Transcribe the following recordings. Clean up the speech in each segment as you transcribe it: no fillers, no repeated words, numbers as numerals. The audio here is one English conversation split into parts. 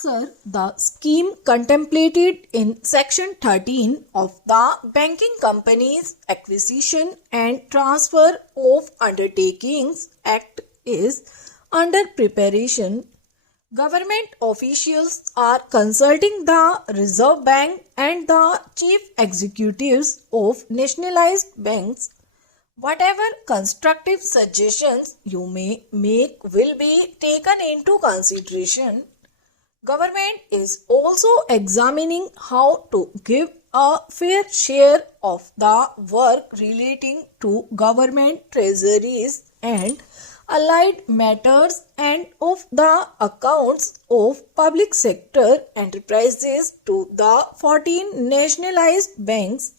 Sir, the scheme contemplated in Section 13 of the Banking Companies Acquisition and Transfer of Undertakings Act is under preparation. Government officials are consulting the Reserve Bank and the chief executives of nationalized banks. Whatever constructive suggestions you may make will be taken into consideration. Government is also examining how to give a fair share of the work relating to government treasuries and allied matters and of the accounts of public sector enterprises to the 14 nationalized banks.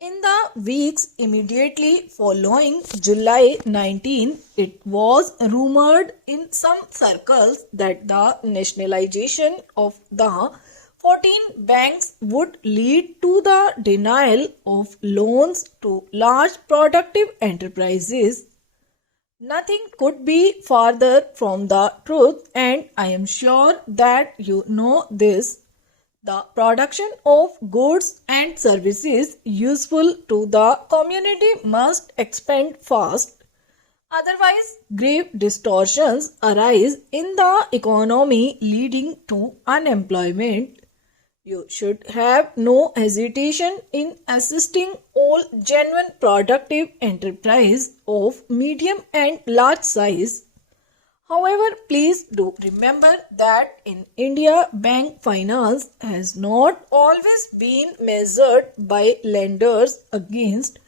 In the weeks immediately following July 19, it was rumored in some circles that the nationalization of the 14 banks would lead to the denial of loans to large productive enterprises. Nothing could be farther from the truth, and I am sure that you know this. The production of goods and services useful to the community must expand fast. Otherwise, grave distortions arise in the economy leading to unemployment. You should have no hesitation in assisting all genuine productive enterprise of medium and large size. However, please do remember that in India, bank finance has not always been measured by lenders against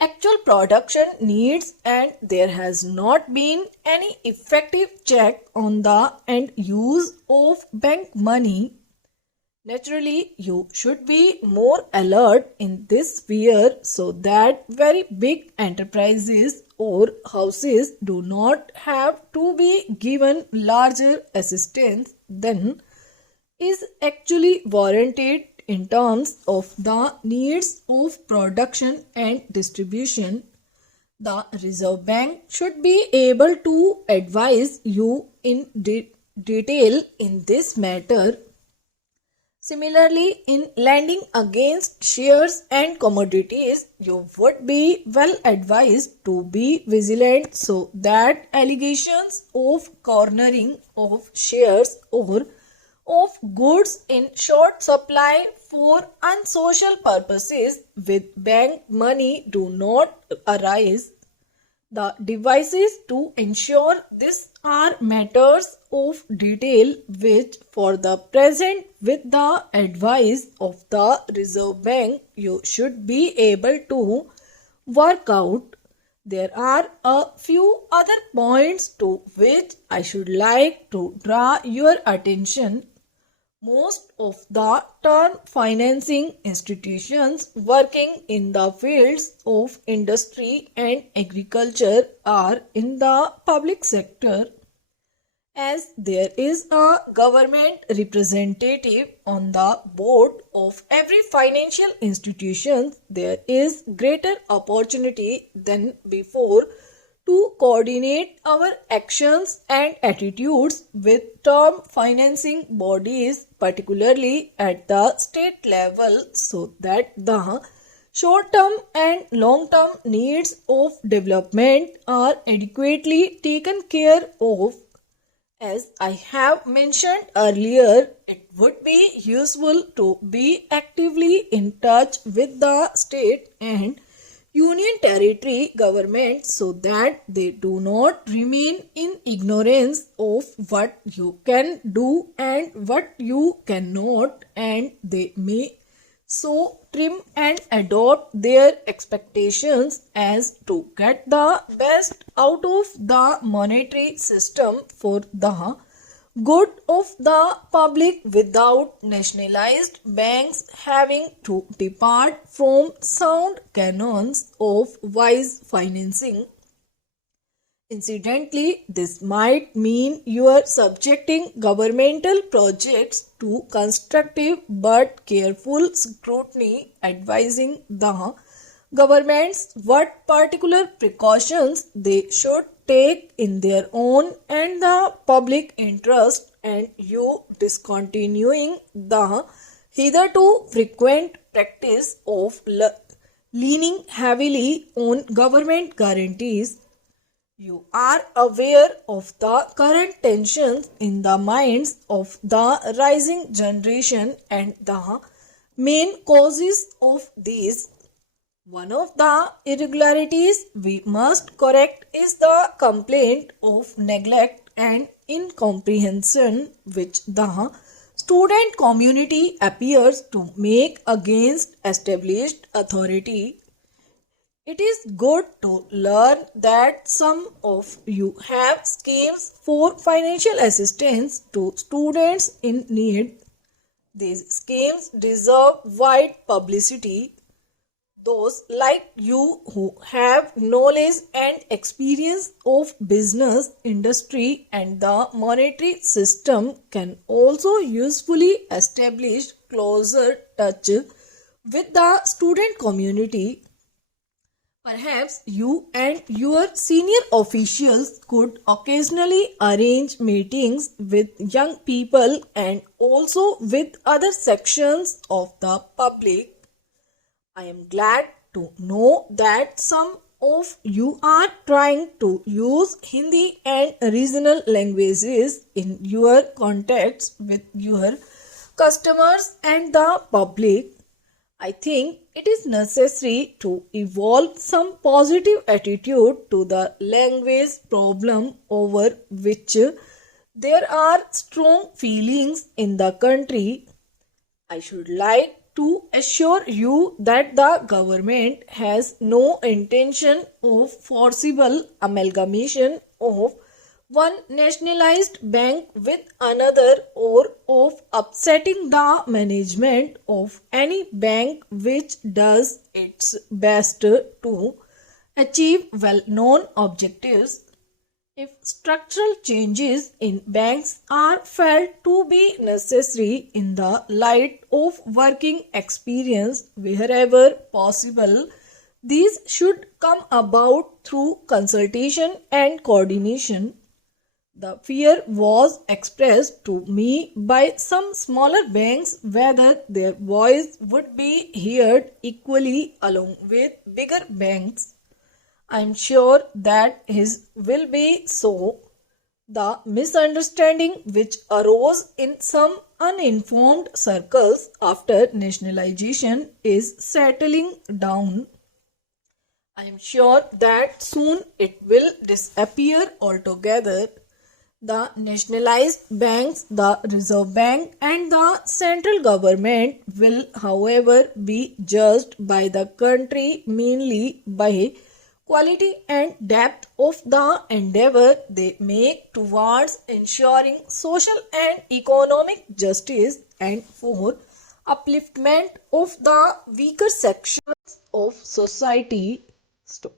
actual production needs, and there has not been any effective check on the end use of bank money. Naturally, you should be more alert in this sphere so that very big enterprises or houses do not have to be given larger assistance than is actually warranted in terms of the needs of production and distribution. The Reserve Bank should be able to advise you in detail in this matter. Similarly, in lending against shares and commodities, you would be well advised to be vigilant so that allegations of cornering of shares or of goods in short supply for unsocial purposes with bank money do not arise. The devices to ensure this are matters of detail which for the present, with the advice of the Reserve Bank, you should be able to work out. There are a few other points to which I should like to draw your attention. Most of the term financing institutions working in the fields of industry and agriculture are in the public sector. As there is a government representative on the board of every financial institution, there is greater opportunity than before to coordinate our actions and attitudes with term financing bodies, particularly at the state level, so that the short-term and long-term needs of development are adequately taken care of. As I have mentioned earlier, it would be useful to be actively in touch with the state and union territory governments so that they do not remain in ignorance of what you can do and what you cannot, and they may so trim and adopt their expectations as to get the best out of the monetary system for the good of the public without nationalized banks having to depart from sound canons of wise financing. Incidentally, this might mean you are subjecting governmental projects to constructive but careful scrutiny, advising the governments what particular precautions they should take in their own and the public interest and you discontinuing the hitherto frequent practice of leaning heavily on government guarantees. You are aware of the current tensions in the minds of the rising generation and the main causes of these. One of the irregularities we must correct is the complaint of neglect and incomprehension which the student community appears to make against established authority. It is good to learn that some of you have schemes for financial assistance to students in need. These schemes deserve wide publicity. Those like you who have knowledge and experience of business, industry and the monetary system can also usefully establish closer touch with the student community. Perhaps you and your senior officials could occasionally arrange meetings with young people and also with other sections of the public. I am glad to know that some of you are trying to use Hindi and regional languages in your contacts with your customers and the public. I think it is necessary to evolve some positive attitude to the language problem over which there are strong feelings in the country. I should like to assure you that the government has no intention of forcible amalgamation of one nationalized bank with another or of upsetting the management of any bank which does its best to achieve well-known objectives. If structural changes in banks are felt to be necessary in the light of working experience wherever possible, these should come about through consultation and coordination. The fear was expressed to me by some smaller banks whether their voice would be heard equally along with bigger banks. I am sure that his will be so. The misunderstanding which arose in some uninformed circles after nationalization is settling down. I am sure that soon it will disappear altogether. The nationalized banks, the Reserve Bank and the central government will, however, be judged by the country mainly by quality and depth of the endeavor they make towards ensuring social and economic justice and for upliftment of the weaker sections of society. Stop.